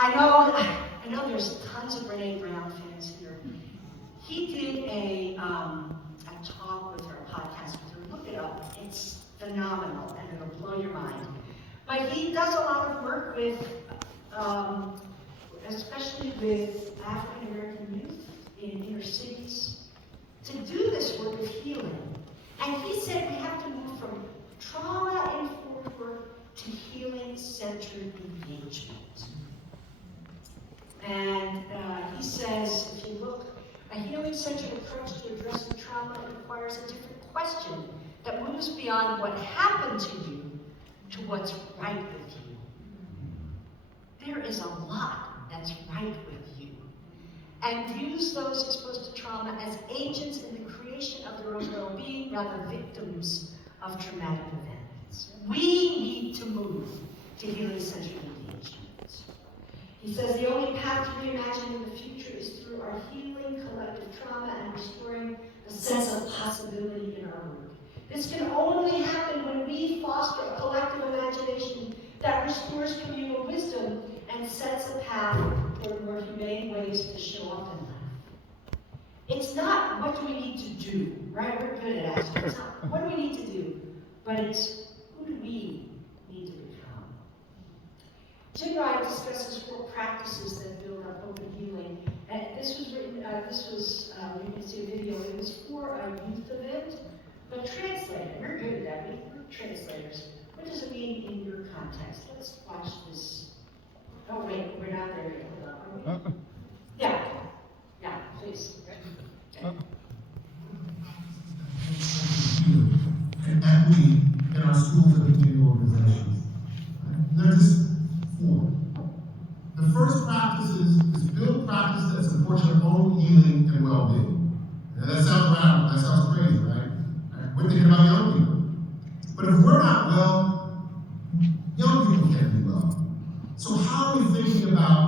I know there's tons of Brene Brown fans here. He did a talk with her, a podcast with her. Look it up. It's phenomenal, and it'll blow your mind. But he does a lot of work with, especially with African American youth in inner cities, to do this work of healing. And he said we have to move from trauma-informed work to healing-centered engagement. And he says, if you look, a healing-centered approach to addressing trauma requires a different question that moves beyond what happened to you to what's right with you. There is a lot that's right with you. And views those exposed to trauma as agents in the creation of their own well-being, rather victims of traumatic events. We need to move to healing-centered engagement. He says the only path to reimagining the future is through our healing collective trauma and restoring a sense of possibility in our work. This can only happen when we foster a collective imagination that restores communal wisdom and sets a path toward more humane ways to show up in life. It's not what do we need to do, right? We're good at asking. It's not what do we need to do, but it's who do we need to become. Jim Wright discusses 4 practices that build up open healing. And this was written, you can see a video, it was for a youth event, but translated. We're good at that, we're translators. What does it mean in your context? Let's watch this. Oh wait, we're not there yet, hold on. Yeah, please. Okay. And equity in our schools and community organizations. Right? They're just 4. The first practice is build practice that supports your own healing and well-being. And that sounds radical, that sounds crazy, right? We're thinking about young people. But if we're not well, young people can't be well. So how are we thinking about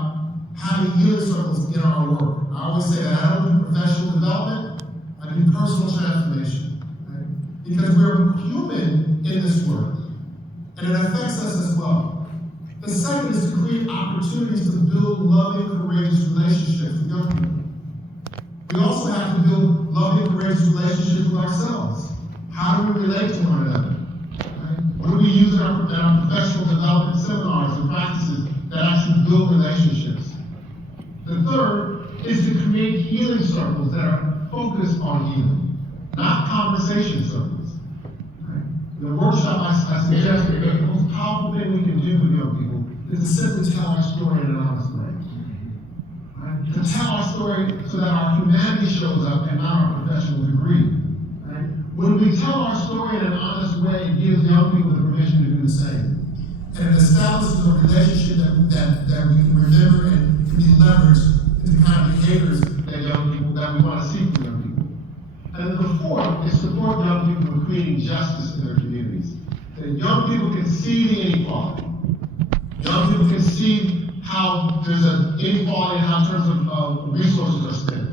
having healing circles in our work? I always say that I don't do professional development, I do personal transformation. Right? Because we're human in this work, and it affects us as well. The second is to create opportunities to build loving, courageous relationships with young people. We also have to build loving, courageous relationships with ourselves. How do we relate to one another? Right? What do we use in our professional development seminars and practices that actually build relationships? The third is to create healing circles that are focused on healing, not conversation circles. Right? In the workshop, I suggested that the most powerful thing we can do with young people is to simply tell our story in an honest way. Right? To tell our story so that our humanity shows up and not our professional degree. Right? When we tell our story in an honest way, it gives young people the permission to do the same. And it establishes a relationship that we can remember and can be leveraged into the kind of behaviors that we want to see from young people. And then the fourth is support young people in creating justice in their communities. That young people can see the inequality. Young people can see how there's an inequality in how terms of resources are spent.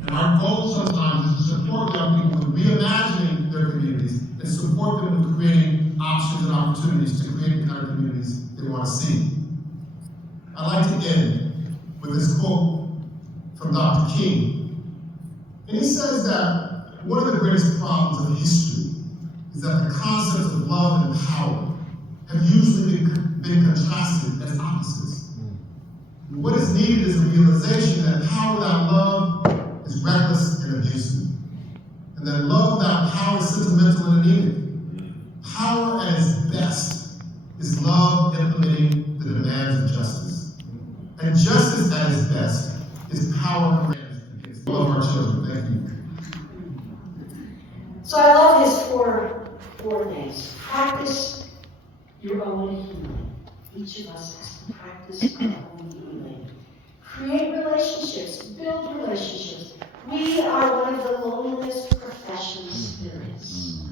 And our goal sometimes is to support young people with reimagining their communities and support them with creating options and opportunities to create the kind of communities they want to see. I'd like to end with this quote from Dr. King. And he says that one of the greatest problems of history is that the concepts of love and power have usually been contrasted as opposites. What is needed is a realization that power without love is reckless and abusive. And that love without power is sentimental and anemic. Power at its best is love implementing the demands of justice. And justice at its best is power granted against the love of our children. Thank you. So I love his four things. Practice your own healing. Each of us has to practice our own healing. Create relationships, build relationships. We are one of the loneliest professions there is.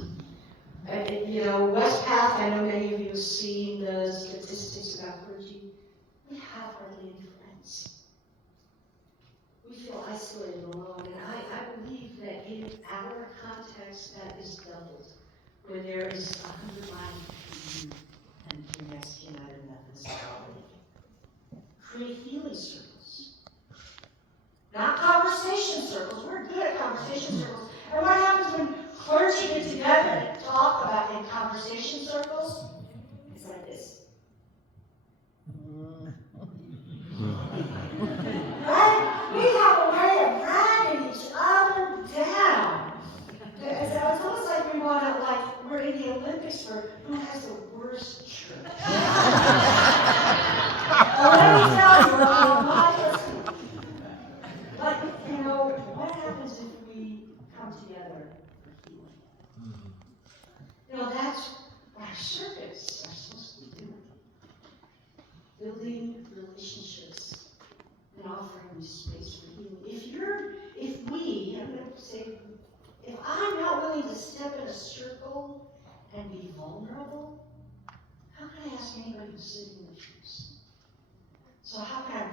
Westpath, I know many of you have seen the statistics about clergy. We have hardly any friends. We feel isolated and alone, and I believe that in our context that is doubled, where there is 100 miles between you and the next United Methodist colleague. create healing circles. Not conversation circles. We're good at conversation circles. And what happens when clergy get together and talk about in conversation circles? It's like this. Right? We have a way of dragging each other down. It's almost like we want to, like, we're in the Olympics for who has the worst church. Well, let me tell you, but, you know, what happens if we come together for healing? You know, that's what our circuits are supposed to be doing. Building relationships and offering space for healing. I'm going to say, if I'm not willing to step in a circle and be vulnerable, how can I ask anybody to sit in the shoes? So how can I